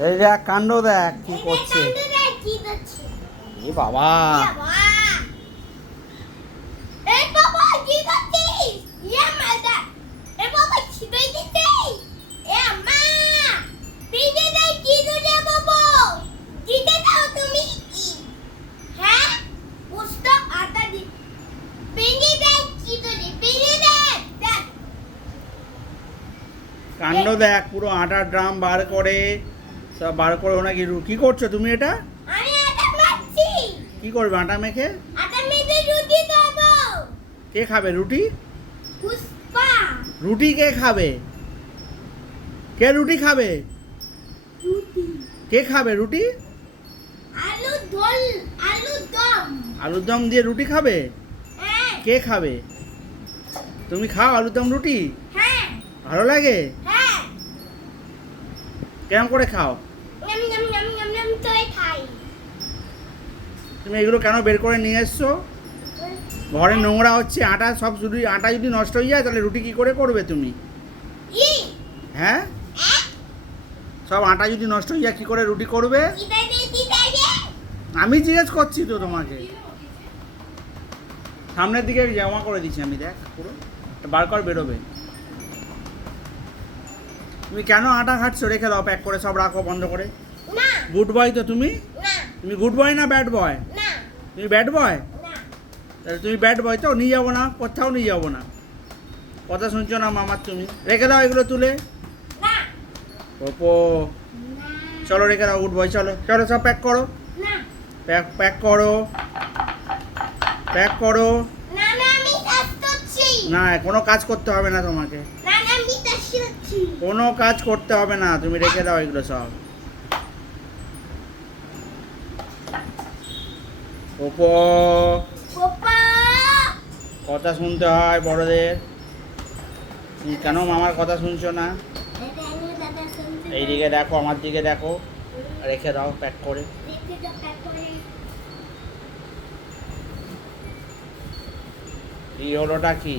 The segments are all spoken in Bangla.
এই দেখ কাণ্ড দেখ কি করছে। এ বাবা কাণ্ড দেখ, পুরো আটার ড্রাম বার করে সব বার করে ওনাকে কি করছো তুমি এটা? কি করবে আটা মেখে? কে খাবে রুটি? রুটি কে খাবে? কে রুটি খাবে? কে খাবে রুটি? আলুর দম দিয়ে রুটি খাবে? কে খাবে? তুমি খাও আলুর দম রুটি? ভালো লাগে? কেমন করে খাও? তুমি এগুলো কেন বের করে নিয়ে এসছো? ঘরে নোংরা হচ্ছে, আটা সব শুধু আটা যদি নষ্ট হয়ে যায় তাহলে রুটি কি করে করবে তুমি? হ্যাঁ, সব আটা যদি নষ্ট হয়ে যায় কি করে রুটি করবে? আমি জিজ্ঞেস করছি তো তোমাকে। সামনের দিকে জমা করে দিচ্ছি আমি, দেখ পুরো বার কর বেরোবে। তুমি কেন আটা খাচ্ছো? রেখে দাও, প্যাক করে সব রাখো বন্ধ করে। গুড বয় তো তুমি? তুমি গুড বয় না ব্যাড বয়? তুমি ব্যাড বয়? তাহলে তুমি ব্যাড বয় তো, নিয়ে যাবো না, কোথাও নিয়ে যাবো না। কথা শুনছো না মামার তুমি? রেখে দাও এগুলো তুলে। ওপো চলো রেখে দাও, গুড বয়। চলো চলো সব প্যাক করো, প্যাক করো, প্যাক করো। না কোনো কাজ করতে হবে না তোমাকে, কোনো কাজ করতে হবে না, তুমি রেখে দাও এগুলো সব। ওপো কথা শুনতে হয় বড়দের, তুমি কেন মামার কথা শুনছো না? এইদিকে দেখো, আমার দিকে দেখো, রেখে দাও প্যাক করে। কি হলোটা কি?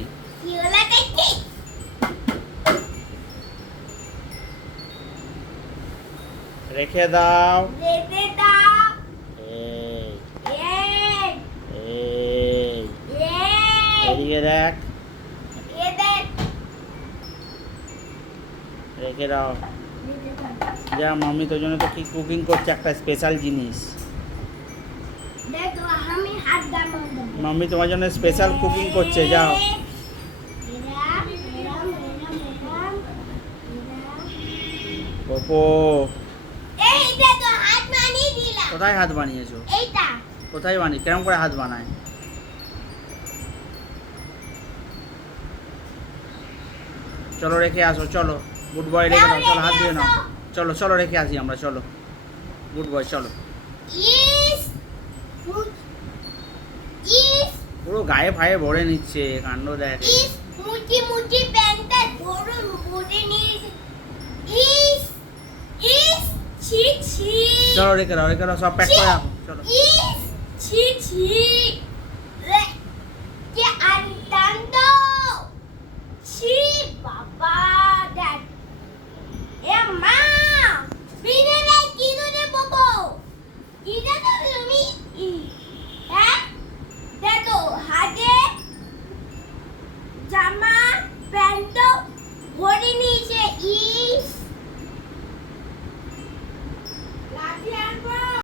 রেখে দাও। এদিকে দেখ, রেখে দাও। যা, মাম্মি তোর জন্য তো কি কুকিং করছে একটা স্পেশাল জিনিস। মাম্মি তোমার জন্য স্পেশাল কুকিং করছে, যাও। ওপো কোথায় হাত বানিয়েছো? কোথায় বানিয়ে, কেরম করে হাত বানায়? চলো রেখে আসো, চলো গুড বয়, রেখে দাও, চলো হাত দিয়ে নাও, চলো চলো রেখে আসি আমরা, চলো গুড বয় চলো। পুরো গায়ে ফায়ে ভরে নিচ্ছে, কাণ্ড দেখ। চলো রেখে দাও, রেখে দাও, সব প্যাক করে রাখো, চলো। বাবা